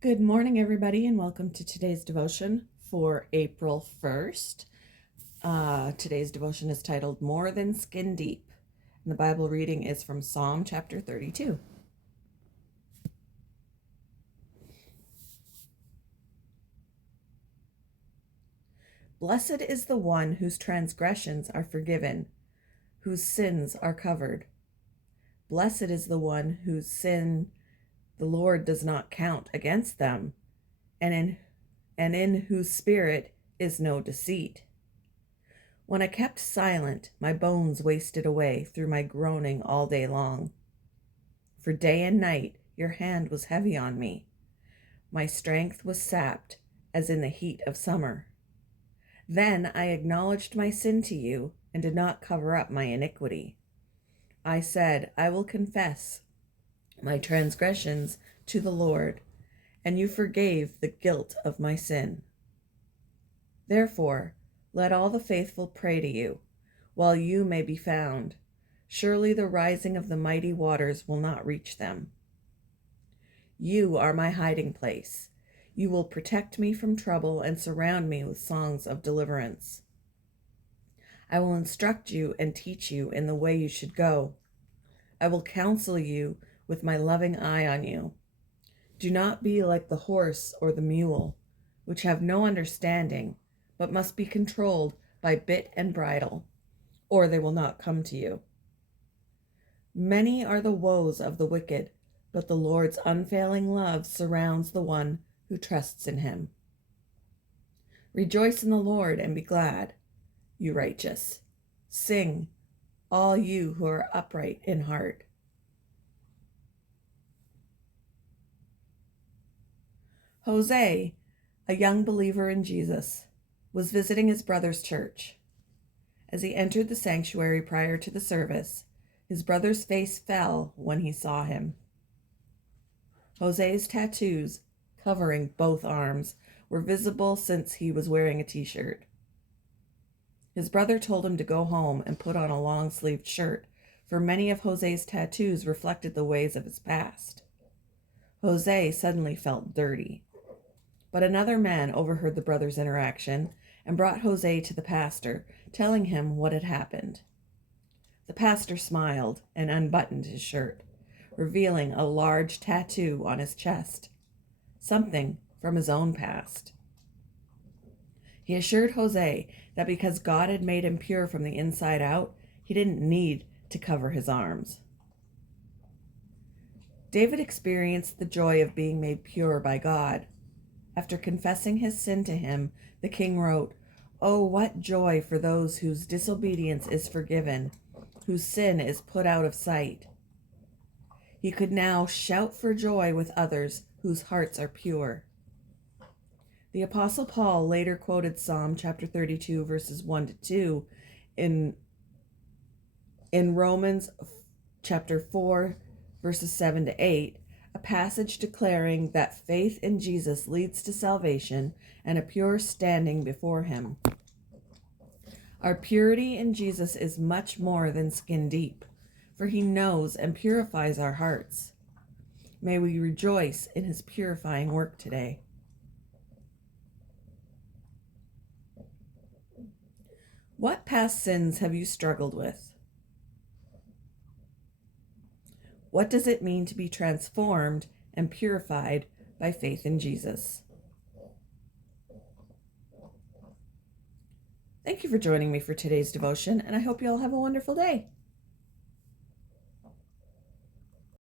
Good morning, everybody, and welcome to today's devotion for April 1st. Today's devotion is titled More Than Skin Deep, and the Bible reading is from Psalm chapter 32. Blessed is the one whose transgressions are forgiven, whose sins are covered. Blessed is the one whose sin the Lord does not count against them, and in whose spirit is no deceit. When I kept silent, my bones wasted away through my groaning all day long. For day and night your hand was heavy on me. My strength was sapped as in the heat of summer. Then I acknowledged my sin to you and did not cover up my iniquity. I said, I will confess my transgressions to the Lord, and you forgave the guilt of my sin. Therefore, let all the faithful pray to you, while you may be found. Surely the rising of the mighty waters will not reach them. You are my hiding place. You will protect me from trouble and surround me with songs of deliverance. I will instruct you and teach you in the way you should go. I will counsel you with my loving eye on you. Do not be like the horse or the mule, which have no understanding, but must be controlled by bit and bridle, or they will not come to you. Many are the woes of the wicked, but the Lord's unfailing love surrounds the one who trusts in him. Rejoice in the Lord and be glad, you righteous. Sing, all you who are upright in heart. Jose, a young believer in Jesus, was visiting his brother's church. As he entered the sanctuary prior to the service, his brother's face fell when he saw him. Jose's tattoos, covering both arms, were visible since he was wearing a t-shirt. His brother told him to go home and put on a long-sleeved shirt, for many of Jose's tattoos reflected the ways of his past. Jose suddenly felt dirty. But another man overheard the brothers' interaction and brought Jose to the pastor, telling him what had happened. The pastor smiled and unbuttoned his shirt, revealing a large tattoo on his chest, something from his own past. He assured Jose that because God had made him pure from the inside out, he didn't need to cover his arms. David experienced the joy of being made pure by God. After confessing his sin to him, the king wrote, "Oh, what joy for those whose disobedience is forgiven, whose sin is put out of sight." He could now shout for joy with others whose hearts are pure. The Apostle Paul later quoted Psalm chapter 32, verses 1 to 2 in Romans chapter 4, verses 7 to 8, a passage declaring that faith in Jesus leads to salvation and a pure standing before him. Our purity in Jesus is much more than skin deep, for he knows and purifies our hearts. May we rejoice in his purifying work today. What past sins have you struggled with? What does it mean to be transformed and purified by faith in Jesus? Thank you for joining me for today's devotion, and I hope you all have a wonderful day.